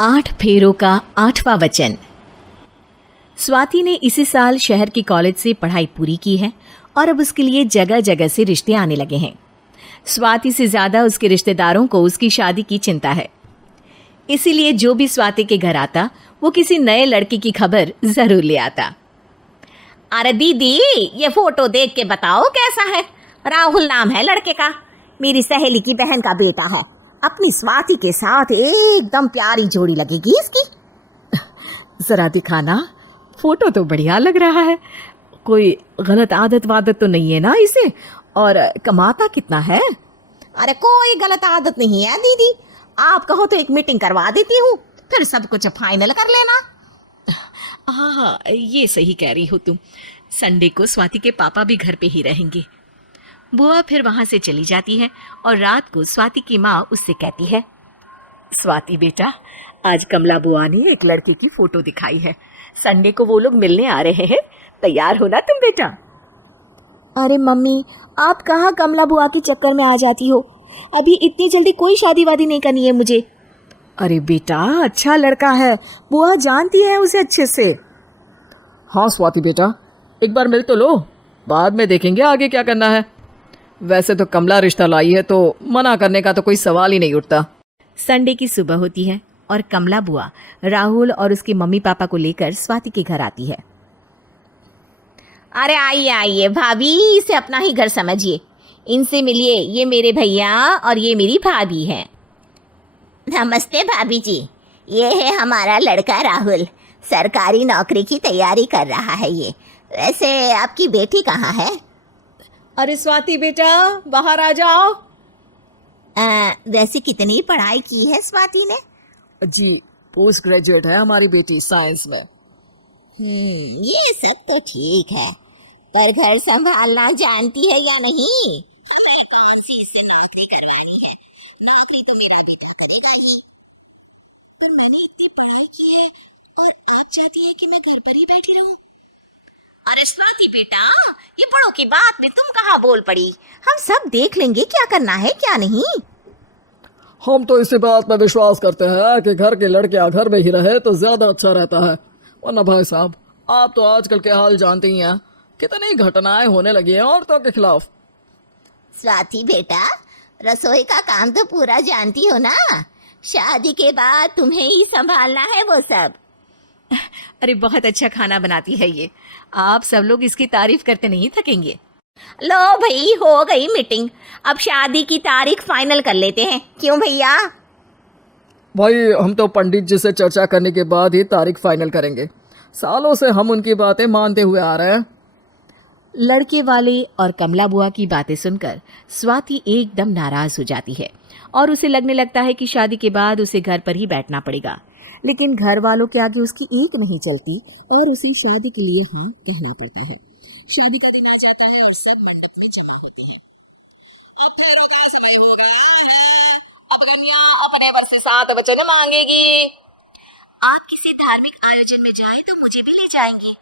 8 फेरों का 8वां वचन। स्वाति ने इसी साल शहर के कॉलेज से पढ़ाई पूरी की है और अब उसके लिए जगह जगह से रिश्ते आने लगे हैं। स्वाति से ज़्यादा उसके रिश्तेदारों को उसकी शादी की चिंता है, इसीलिए जो भी स्वाति के घर आता वो किसी नए लड़के की खबर ज़रूर ले आता। अरे दीदी, ये फोटो देख के बताओ कैसा है। राहुल नाम है लड़के का, मेरी सहेली की बहन का बेटा है। अपनी स्वाति के साथ एकदम प्यारी जोड़ी लगेगी इसकी। ज़रा दिखाना, फोटो तो बढ़िया लग रहा है। कोई गलत आदत वादत तो नहीं है ना इसे? और कमाता कितना है? अरे कोई गलत आदत नहीं है दीदी, आप कहो तो एक मीटिंग करवा देती हूँ, फिर सब कुछ फाइनल कर लेना। हाँ, ये सही कह रही हो तुम। संडे को स्वाति के पापा भी घर पे ही रहेंगे। बुआ फिर वहाँ से चली जाती है और रात को स्वाति की माँ उससे कहती है, स्वाति बेटा, आज कमला बुआ ने एक लड़के की फोटो दिखाई है। संडे को वो लोग मिलने आ रहे हैं, तैयार हो ना तुम बेटा। अरे मम्मी, आप कहाँ कमला बुआ के चक्कर में आ जाती हो? अभी इतनी जल्दी कोई शादी वादी नहीं करनी है मुझे। अरे बेटा, अच्छा लड़का है, बुआ जानती है उसे अच्छे से। हाँ स्वाति बेटा, एक बार मिल तो लो, बाद में देखेंगे आगे क्या करना है। वैसे तो कमला रिश्ता लाई है तो मना करने का तो कोई सवाल ही नहीं उठता। संडे की सुबह होती है और कमला बुआ राहुल और उसके मम्मी पापा को लेकर स्वाति के घर आती है। अरे आइए आइए भाभी, इसे अपना ही घर समझिए, इनसे मिलिए। ये मेरे भैया और ये मेरी भाभी हैं। नमस्ते भाभी जी, ये है हमारा लड़का राहुल, सरकारी नौकरी की तैयारी कर रहा है ये। वैसे आपकी बेटी कहाँ है? अरे स्वाति बेटा, बाहर आ जाओ। वैसे कितनी पढ़ाई की है स्वाति ने? जी, पोस्ट ग्रेजुएट है हमारी बेटी साइंस में। ये सब तो ठीक है, पर घर संभालना जानती है या नहीं? हमें कौन सी इससे नौकरी करवानी है? नौकरी तो मेरा बेटा करेगा ही। पर मैंने इतनी पढ़ाई की है और आप चाहती है कि मैं घर पर ही बैठी रहूं? अरे स्वाति बेटा, ये बड़ों की बात में तुम कहाँ बोल पड़ी? हम सब देख लेंगे क्या करना है क्या नहीं। हम तो इसी बात पर विश्वास करते हैं कि घर के लड़के घर में ही रहे तो ज्यादा अच्छा रहता है। वरना भाई साहब, आप तो आजकल के हाल जानते ही हैं, कितनी घटनाएं होने लगी हैं औरतों के खिलाफ। स्वाति बेटा, रसोई का काम तो पूरा जानती हो ना? शादी के बाद तुम्हें ही संभालना है वो सब। अरे बहुत अच्छा खाना बनाती है ये, आप सब लोग इसकी तारीफ करते नहीं थकेंगे। लो भाई, हो गई मीटिंग, अब शादी की तारीख फाइनल कर लेते हैं, क्यों भैया? भाई, हम तो पंडित जी से चर्चा करने के बाद ही तारीख फाइनल करेंगे। सालों से हम उनकी बातें मानते हुए आ रहे हैं। लड़के वाले और कमला बुआ की बातें सुनकर स्वाति एकदम नाराज हो जाती है और उसे लगने लगता है कि शादी के बाद उसे घर पर ही बैठना पड़ेगा। लेकिन घर वालों के आगे उसकी एक नहीं चलती और उसे शादी के लिए हाँ कहना पड़ता है। शादी का दिन आ जाता है और सब मंडप में जमा होते हैं। अब फेरों का समय हो गया है, अब कन्या अपने वर से 7 वचन मांगेगी। आप किसी धार्मिक आयोजन में जाएं तो मुझे भी ले जाएंगे।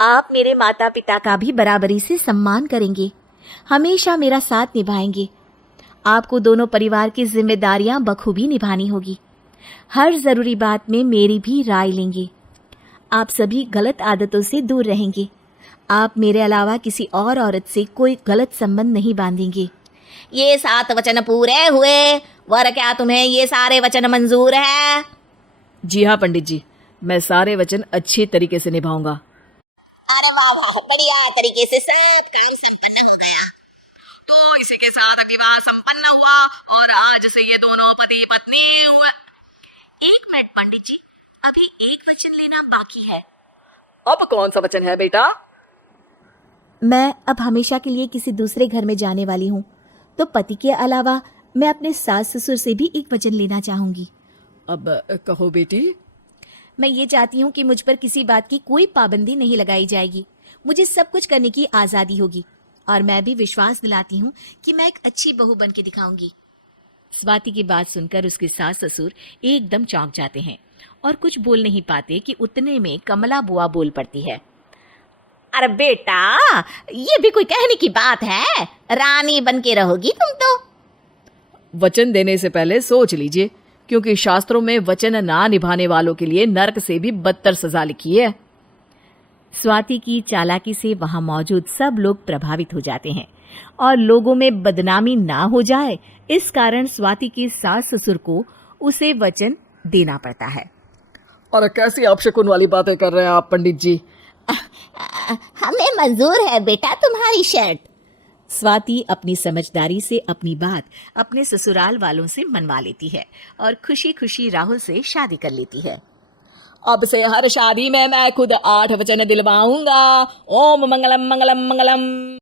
आप मेरे माता पिता का भी बराबरी से सम्मान करेंगे, हमेशा मेरा साथ निभाएंगे। आपको दोनों परिवार की जिम्मेदारियां बखूबी निभानी होगी। हर ज़रूरी बात में मेरी भी राय लेंगे। आप सभी गलत आदतों से दूर रहेंगे। आप मेरे अलावा किसी और औरत से कोई गलत संबंध नहीं बांधेंगे। ये 7 वचन पूरे हुए, वर क्या तुम्हें ये सारे वचन मंजूर है? जी हाँ पंडित जी, मैं सारे वचन अच्छी तरीके से निभाऊंगा। अरे वाह वाह, बढ़िया तरीके से सब काम संपन्न हो गया। तो इसी के साथ विवाह संपन्न हुआ और आज से ये दोनों पति पत्नी हुए। 1 मिनट पंडित जी, अभी एक वचन लेना बाकी है। अब कौन सा वचन है बेटा? मैं अब हमेशा के लिए किसी दूसरे घर में जाने वाली हूँ, तो पति के अलावा मैं अपने सास ससुर से भी एक वचन लेना चाहूँगी। अब कहो बेटी। मैं ये चाहती हूँ कि मुझ पर किसी बात की कोई पाबंदी नहीं लगाई जाएगी। मुझे सब कुछ करने की आज़ादी होगी और मैं भी विश्वास दिलाती हूँ कि मैं एक अच्छी बहू बन के दिखाऊंगी। स्वाति की बात सुनकर उसके सास ससुर एकदम चौंक जाते हैं और कुछ बोल नहीं पाते कि उतने में कमला बुआ बोल पड़ती है। अरे बेटा, ये भी कोई कहने की बात है? रानी बन के रहोगी तुम तो। वचन देने से पहले सोच लीजिए, क्योंकि शास्त्रों में वचन ना निभाने वालों के लिए नरक से भी बदतर सजा लिखी है। स्वाति की चालाकी से वहां मौजूद सब लोग प्रभावित हो जाते हैं और लोगों में बदनामी ना हो जाए, इस कारण स्वाति की सास ससुर को उसे वचन देना पड़ता है। और कैसी अपशकुन वाली बातें कर रहे हैं आप पंडित जी? हमें मंजूर है बेटा तुम्हारी शर्त। स्वाति अपनी समझदारी से अपनी बात अपने ससुराल वालों से मनवा लेती है और खुशी खुशी राहुल से शादी कर लेती है। अब से हर शादी में मैं खुद 8 वचन दिलवाऊंगा। ओम मंगलम मंगलम मंगलम।